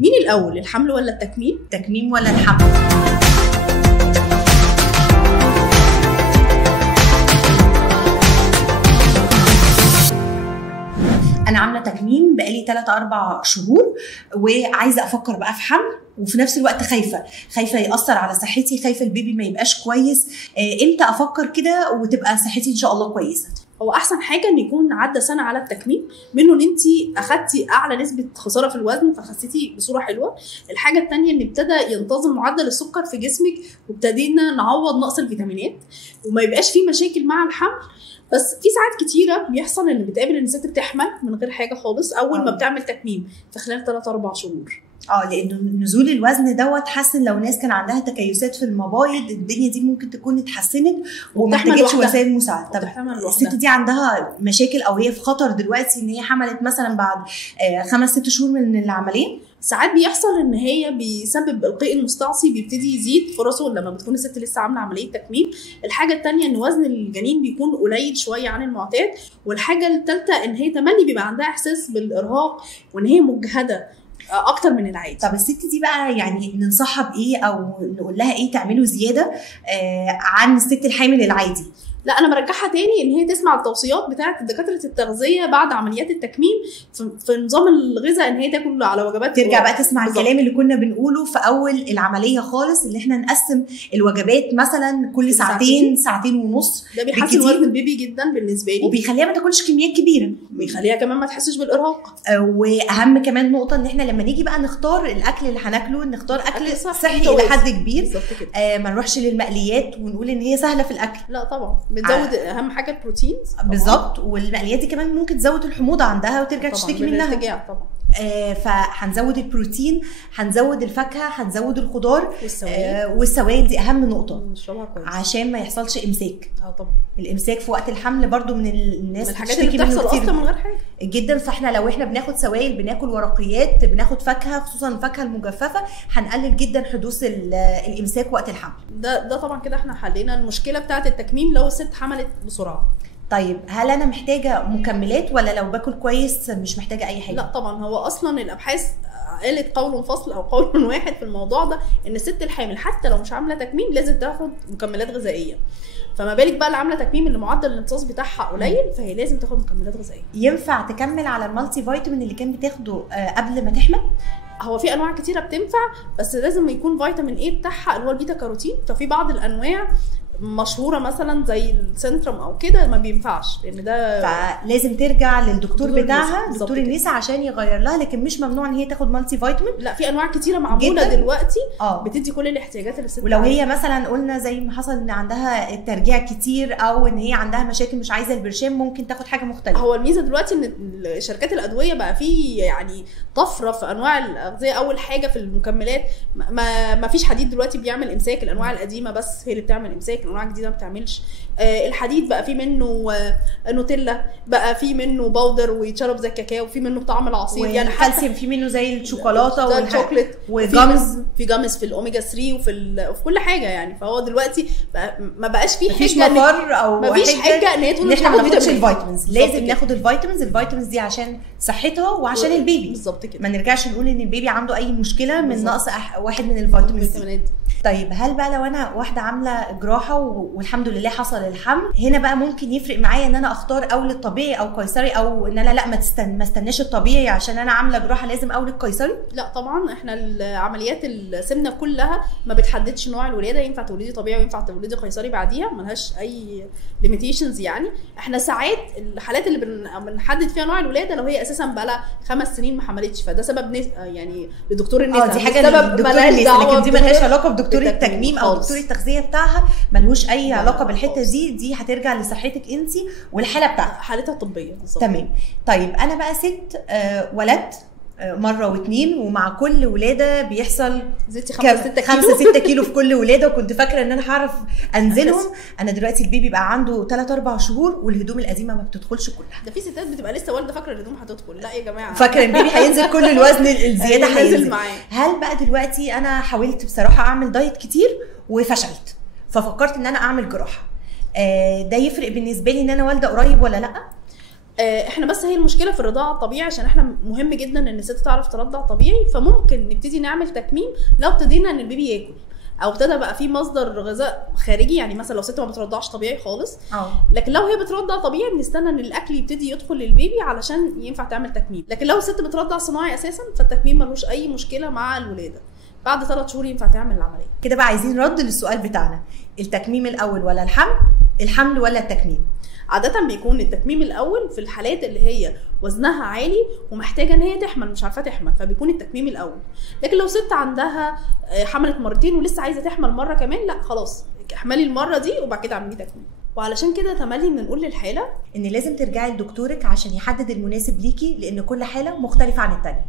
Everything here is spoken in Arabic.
مين الاول، الحمل ولا التكميم؟ تكميم ولا الحمل؟ انا عامله تكميم بقالي 3-4 شهور، وعايزه افكر بقى في حمل، وفي نفس الوقت خايفه ياثر على صحتي، خايفه البيبي ما يبقاش كويس. امتى افكر كده وتبقى صحتي ان شاء الله كويسه؟ هو احسن حاجه ان يكون عدى سنه على التكميم، منه ان انت اخدتي اعلى نسبه خساره في الوزن فخسيتي بصوره حلوه. الحاجه الثانيه ان ابتدى ينتظم معدل السكر في جسمك، وابتدينا نعوض نقص الفيتامينات، وما يبقاش في مشاكل مع الحمل. بس في ساعات كتيره بيحصل ان بتقابل ان الست بتحمل من غير حاجه خالص اول ما بتعمل تكميم في خلال 3-4 شهور. لانه نزول الوزن دوت حسن لو ناس كان عندها تكيسات في المبايض، الدنيا دي ممكن تكون اتحسنت وما احتاجتش وسائل مساعده. طب الست دي عندها مشاكل او هي في خطر دلوقتي ان هي حملت مثلا بعد 5-6 شهور من العمليه؟ ساعات بيحصل ان هي بيسبب القيء المستعصي بيبتدي يزيد فرصه لما بتكون الست لسه عامله عمليه تكميم. الحاجه الثانيه ان وزن الجنين بيكون قليل شويه عن المعتاد. والحاجه الثالثه ان هي تملي بيبقى عندها احساس بالارهاق وان هي مجهده اكتر من العادي. طب الست دي بقى يعني ننصحها بايه او نقول لها ايه تعمله زياده عن الست الحامل العادي؟ لا، انا برجعها تاني ان هي تسمع التوصيات بتاعه دكاتره التغذيه بعد عمليات التكميم في نظام الغذاء، ان هي تاكل على وجبات. ترجع بقى تسمع الكلام اللي كنا بنقوله في اول العمليه خالص، اللي احنا نقسم الوجبات مثلا كل ساعتين ونص. ده بيحسن وزن البيبي جدا بالنسبه لي، وبيخليها ما تاكلش كميات كبيره، بيخليها كمان ما تحسش بالارهاق. واهم كمان نقطه ان احنا لما نيجي بقى نختار الاكل اللي هناكله نختار اكل صحي الى حد كبير. ما نروحش للمقليات ونقول ان هي سهله في الاكل. لا طبعا، بتزود اهم حاجه البروتينز بالظبط، والمقليات دي كمان ممكن تزود الحموضه عندها وترجع تشتكي منها طبعا. فهنزود البروتين، هنزود الفاكهه، هنزود الخضار والسوائل دي اهم نقطه عشان ما يحصلش امساك. طبعا الامساك في وقت الحمل برضو من الناس من الحاجات اللي بتحصل اصلا من غير حاجه جدا. فاحنا لو احنا بناخد سوائل، بناكل ورقيات، بناخد فاكهه، خصوصا الفاكهه المجففه، هنقلل جدا حدوث الامساك وقت الحمل. ده طبعا كده احنا حلينا المشكله بتاعه التكميم لو الست حملت بسرعه. طيب هل انا محتاجه مكملات ولا لو باكل كويس مش محتاجه اي حاجه؟ لا طبعا، هو اصلا الابحاث قالت قول فصل او قول واحد في الموضوع ده، ان الست الحامل حتى لو مش عامله تكميم لازم تاخد مكملات غذائيه. فما بالك بقى اللي عامله تكميم اللي معدل الامتصاص بتاعها قليل، فهي لازم تاخد مكملات غذائيه. ينفع تكمل على المالتي فيتامين اللي كان بتاخده قبل ما تحمل؟ هو في انواع كتيره بتنفع، بس لازم يكون فيتامين ايه بتاعها اللي هو البيتا كاروتين. ففي بعض الانواع مشهوره مثلا زي السنترم او كده ما بينفعش، لان ده فلازم ترجع للدكتور بتاعها، دكتور النساء، عشان يغير لها. لكن مش ممنوع ان هي تاخد مالتي فيتامين. لا، في انواع كتيره معموله دلوقتي بتدي كل الاحتياجات اللي الست. ولو هي مثلا قلنا زي ما حصل ان عندها الترجيع كتير او ان هي عندها مشاكل مش عايزه البرشام، ممكن تاخد حاجه مختلفه. هو الميزه دلوقتي ان شركات الادويه بقى في يعني طفره في انواع الاغذيه. اول حاجه في المكملات ما فيش حديد دلوقتي بيعمل امساك، الانواع القديمه بس هي اللي بتعمل امساك، الانواع الجديده ما بتعملش. الحديد بقى في منه نوتيلا، بقى في منه باودر ويتشرب زي الكاكاو، في منه بطعم العصير، يعني الكالسيوم في منه زي الشوكولاته والشوكليت، وجامز، في جامز في الاوميجا 3 وفي كل حاجه. يعني فهو دلوقتي ما بقاش في مفيش مفر او مفيش حاجه ان هي تقول احنا ما ناخدش الفيتامينز. لازم ناخد الفيتامينز دي عشان صحتها وعشان البيبي. بالظبط كده، ما نرجعش نقول ان البيبي عنده اي مشكله من نقص واحد من الفيتامينز. طيب هل بقى لو انا واحده عامله جراحه والحمد لله حصل الحمل، هنا بقى ممكن يفرق معايا ان انا اختار اولد طبيعي او قيصري، او ان انا لا ما استناش الطبيعي عشان انا عامله جراحه لازم اولد قيصري؟ لا طبعا، احنا العمليات السمنه كلها ما بتحددش نوع الولاده، ينفع تولدي طبيعي وينفع تولدي قيصري بعديها، ملهاش اي ليميتيشنز. يعني احنا ساعات الحالات اللي بنحدد فيها نوع الولاده لو هي اساسا بقى لها 5 سنين ما حملتش، فده سبب يعني لدكتور النساء. دي حاجه سبب مالهاش دعوه، لكن دي مالهاش علاقه بدكتور التكميم او دكتور التغذيه بتاعها، ملوش اي علاقه بالحته دي هترجع لصحتك انت والحاله بتاعتك، حالتها الطبيه بالظبط. تمام. طيب انا بقى ست ولدت مره و2، ومع كل ولاده بيحصل زدتي 5-6 كيلو في كل ولاده، وكنت فاكره ان انا هعرف انزلهم. انا دلوقتي البيبي بقى عنده 3-4 شهور والهدوم القديمه ما بتدخلش كلها. ده في ستات بتبقى لسه والده فاكره الهدوم هتدخل. لا يا جماعه، فاكره البيبي هينزل كل الوزن الزياده هينزل معاه. هل بقى دلوقتي انا حاولت بصراحه اعمل دايت كتير وفشلت، ففكرت ان انا اعمل جراحه، ده يفرق بالنسبه لي ان انا والده قريب ولا لا؟ احنا بس هي المشكله في الرضاعه الطبيعي، عشان احنا مهم جدا ان الست تعرف ترضع طبيعي، فممكن نبتدي نعمل تكميم لو ابتدينا ان البيبي ياكل او ابتدى بقى في مصدر غذاء خارجي. يعني مثلا لو ست ما بترضعش طبيعي خالص، لكن لو هي بترضع طبيعي بنستنى ان الاكل يبتدي يدخل للبيبي علشان ينفع تعمل تكميم. لكن لو ست بترضع صناعي اساسا فالتكميم ملوش اي مشكله مع الولاده، بعد 3 شهور ينفع تعمل العمليه. كده بقى عايزين رد للسؤال بتاعنا، التكميم الاول ولا الحمل ولا التكميم؟ عادة بيكون التكميم الأول في الحالات اللي هي وزنها عالي ومحتاجة ان هي تحمل مش عارفة تحمل، فبيكون التكميم الأول. لكن لو ست عندها حملت مرتين ولسه عايزة تحمل مرة كمان، لا خلاص احملي المرة دي وبعد كده اعملي تكميم. وعلشان كده تملي بنقول للحالة ان لازم ترجعي لدكتورك عشان يحدد المناسب ليكي، لان كل حالة مختلفة عن التانية.